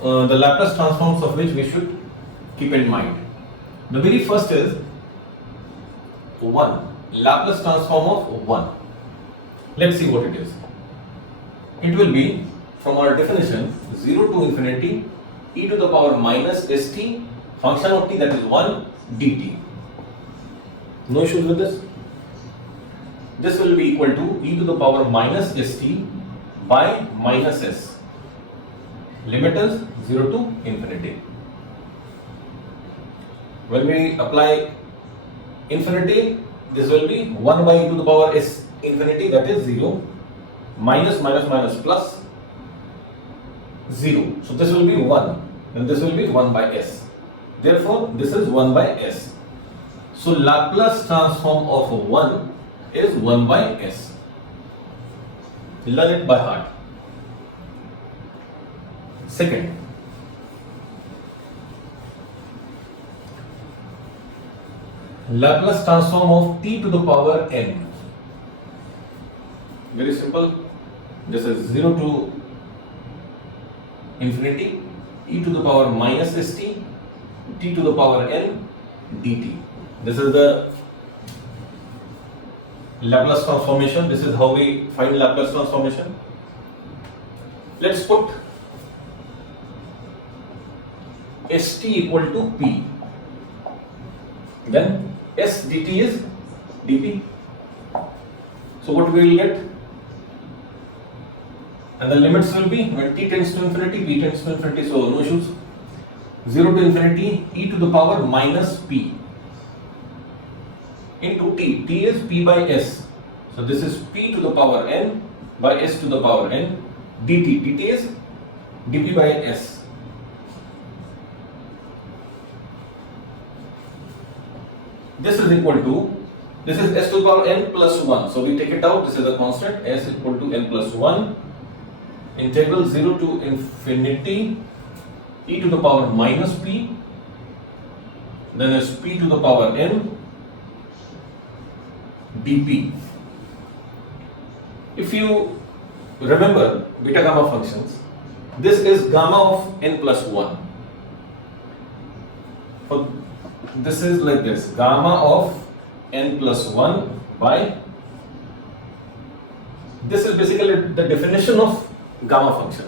the Laplace transforms of which we should keep in mind. The very first is 1. Laplace transform of 1. Let's see what it is. It will be, from our definition, 0 to infinity e to the power minus st function of t, that is 1 dt. No issues with this? This will be equal to e to the power minus st by minus s. Limit is 0 to infinity. When we apply infinity, this will be 1 by e to the power s infinity, that is 0, minus minus minus plus 0. So this will be 1 and this will be 1 by s. Therefore, this is 1 by s. So Laplace transform of 1 is 1 by s. Learn it by heart. Second, Laplace transform of t to the power n. Very simple. This is 0 to infinity e to the power minus st t to the power n dt. This is the Laplace transformation. This is how we find Laplace transformation. Let's put st equal to p. Then s dt is dp. So what we will get? And the limits will be, when t tends to infinity, p tends to infinity, so no issues. 0 to infinity e to the power minus p into t. T is p by s. So this is p to the power n by s to the power n dt. dt is dp by s. This is equal to, this is s to the power n plus 1. So we take it out, this is a constant, s equal to n plus 1. Integral 0 to infinity e to the power minus p, then is p to the power n dp. If you remember beta gamma functions, this is gamma of n plus 1. So this is like this, gamma of n plus 1 by, this is basically the definition of gamma function.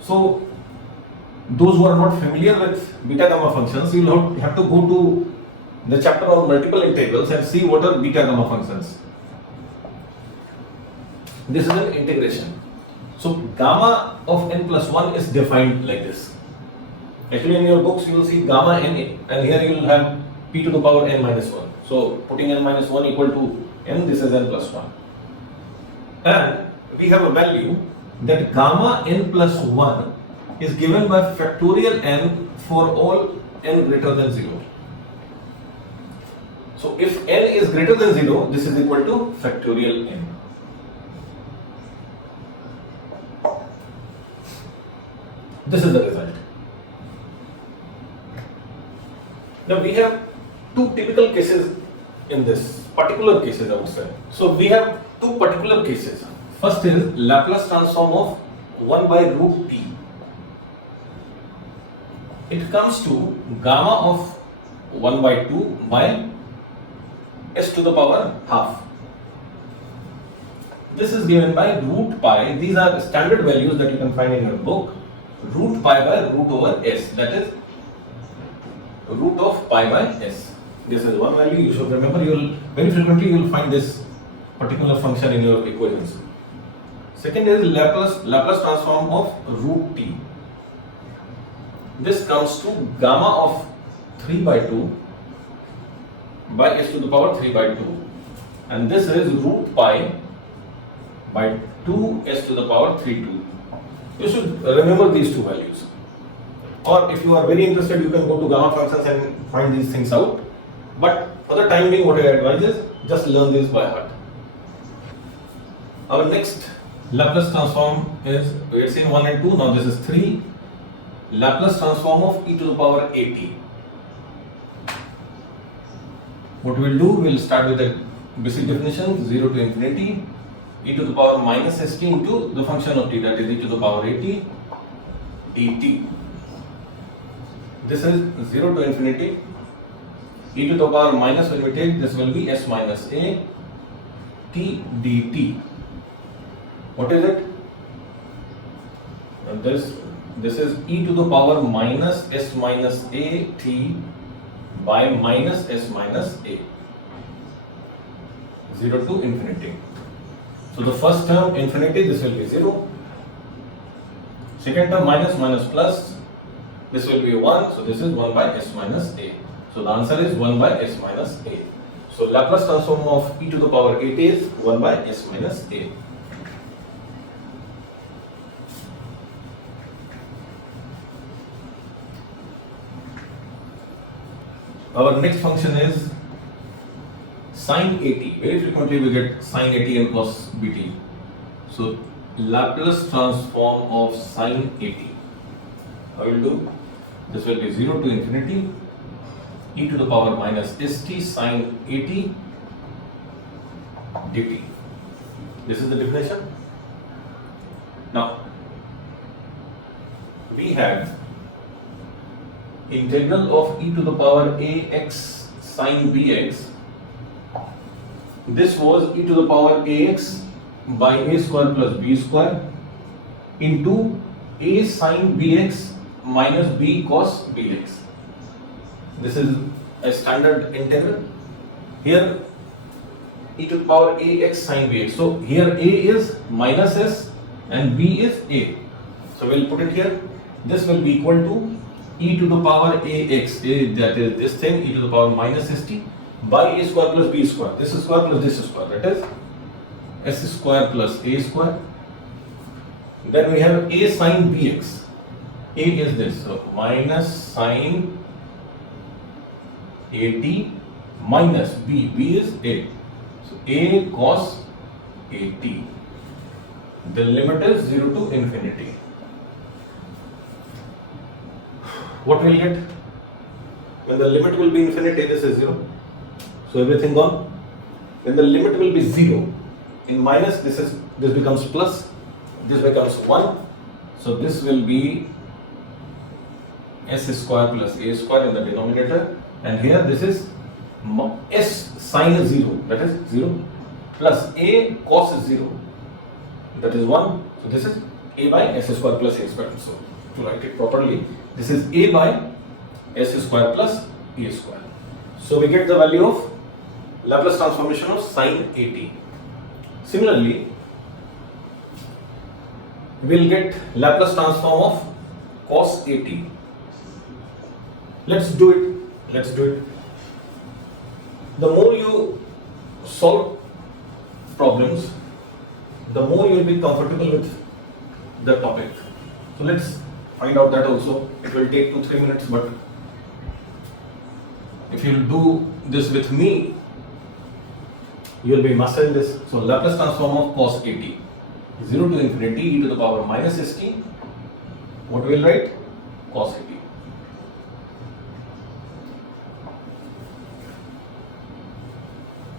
So those who are not familiar with beta gamma functions, you will have to go to the chapter on multiple integrals and see what are beta gamma functions. This is an integration. So gamma of n plus 1 is defined like this. Actually in your books you will see gamma n, and here you will have p to the power n minus 1. So putting n minus 1 equal to n, this is n plus 1. And we have a value that gamma n plus 1 is given by factorial n for all n greater than 0. So if n is greater than 0, this is equal to factorial n. This is the result. Now we have two typical cases in this, particular cases I would say. So we have two particular cases. First is Laplace transform of 1 by root t. It comes to gamma of 1 by 2 by s to the power half. This is given by root pi. These are standard values that you can find in your book. Root pi by root over s, that is root of pi by s. This is one value you should remember. You will very frequently you will find this particular function in your equations. Second is Laplace transform of root t. This comes to gamma of 3 by 2 by s to the power 3 by 2, and this is root pi by 2 s to the power 3 2. You should remember these two values. Or if you are very interested, you can go to gamma functions and find these things out. But for the time being, what I advise is just learn this by heart. Our next Laplace transform is, we have seen 1 and 2, now this is 3. Laplace transform of e to the power at. What we will do, we will start with the basic definition, 0 to infinity, e to the power minus st into the function of t, that is e to the power at dt. this is 0 to infinity e to the power minus, when we take this will be s minus a t dt. What is it? And this is e to the power minus s minus a t by minus s minus a, 0 to infinity. So the first term infinity, this will be 0. Second term minus minus plus, this will be 1. So this is 1 by s minus a. So the answer is 1 by s minus a. So Laplace transform of e to the power 8 is 1 by s minus a. Our next function is sine 80. Very frequently we get sine 80 and cos bt. So Laplace transform of sine 80. I will do, this will be 0 to infinity e to the power minus st sine 80 dt. This is the definition. Now we have integral of e to the power ax sine bx. This was e to the power ax by a square plus b square into a sine bx minus b cos bx. This is a standard integral. Here e to the power ax sine bx. So here a is minus s and b is a. So we'll put it here. This will be equal to e to the power ax, that is this thing, e to the power minus st by a square plus b square. This is square plus this square, that is s square plus a square. Then we have a sine bx. A is this, so minus sine 80 minus b. B is a. So a cos 80. The limit is 0 to infinity. What will get? When the limit will be infinity, this is 0. So everything gone. When the limit will be 0, in minus this becomes plus, this becomes 1. So this will be s square plus a square in the denominator, and here this is s sine 0, that is 0, plus a cos 0, that is 1. So this is a by s square plus a square. So to write it properly, this is a by s square plus a square. So we get the value of Laplace transformation of sine 80. Similarly, we will get Laplace transform of cos 80. Let's do it. The more you solve problems, the more you will be comfortable with the topic. So let's find out that also. It will take 2-3 minutes, but if you do this with me, you will be mastering this. So Laplace transform of cos 80, 0 to infinity e to the power minus st. What we will write? Cos 80.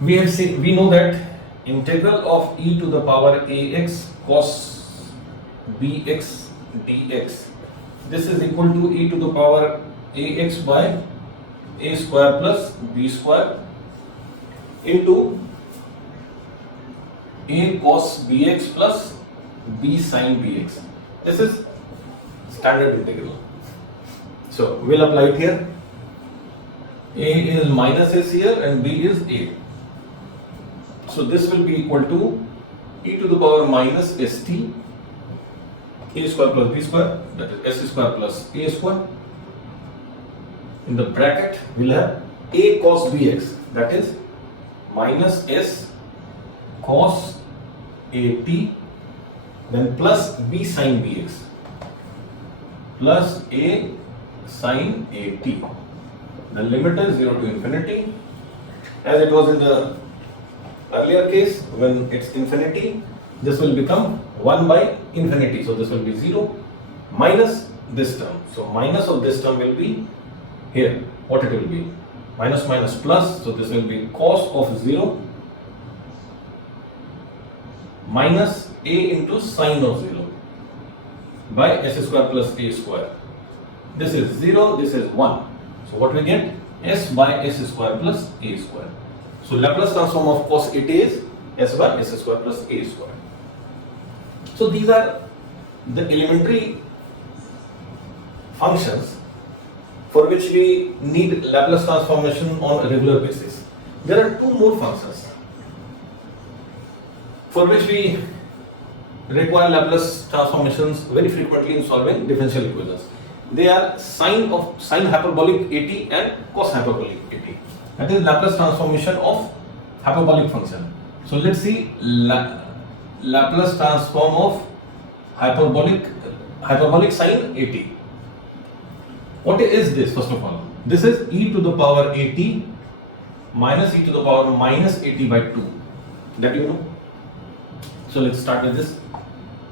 We know that integral of e to the power ax cos bx dx. This is equal to e to the power ax by a square plus b square into a cos bx plus b sin bx. This is standard integral. So we'll apply it here. A is minus s here and b is a. So this will be equal to e to the power minus st a square plus b square, that is s square plus a square. In the bracket we'll have a cos bx, that is minus s cos at, then plus b sin bx plus a sin at. The limit is 0 to infinity, as it was in the earlier case. When it's infinity, this will become 1 by infinity, so this will be 0 minus this term. So minus of this term will be here. What it will be? Minus minus plus, so this will be cos of 0 minus a into sine of 0 by s square plus a square. This is 0, this is 1. So what we get? S by s square plus a square. So Laplace transform of cos at is s by s square plus a square. So these are the elementary functions for which we need Laplace transformation on a regular basis. There are two more functions for which we require Laplace transformations very frequently in solving differential equations. They are sine hyperbolic at and cos hyperbolic at. That is Laplace transformation of hyperbolic function. So let's see Laplace transform of hyperbolic sine at. What is this first of all? This is e to the power at minus e to the power minus at by 2. That you know. So let's start with this.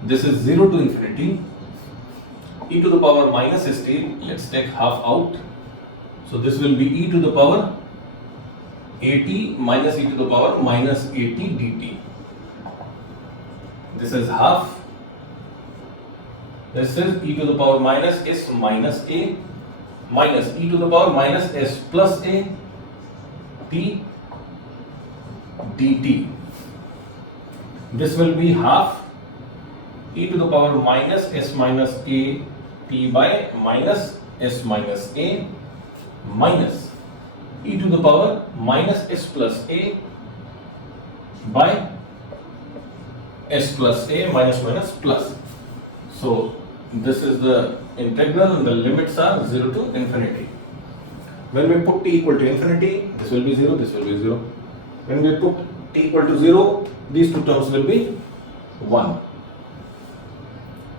This is 0 to infinity. E to the power minus st, let's take half out. So this will be e to the power at minus e to the power minus at dt. This is half. This is e to the power minus s minus a minus e to the power minus s plus a t dt. This will be half e to the power minus s minus a t by minus s minus a minus e to the power minus s plus a by s plus a minus minus plus. So this is the integral and the limits are 0 to infinity. When we put t equal to infinity, this will be 0, this will be 0. When we put t equal to 0, these two terms will be 1.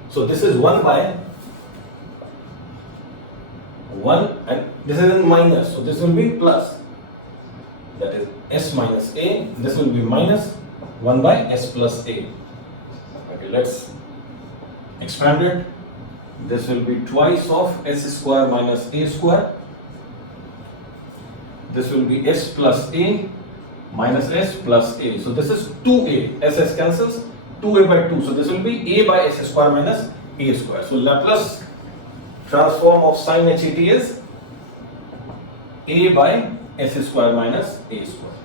So this is 1 by 1 and this is in minus, so this will be plus. That is s minus a, this will be minus 1 by s plus a. Okay, let's expand it. This will be twice of s square minus a square. This will be s plus a minus s plus a. So this is 2a, s cancels, 2a by 2. So this will be a by s square minus a square. So Laplace transform of sine hat is a by s square minus a square.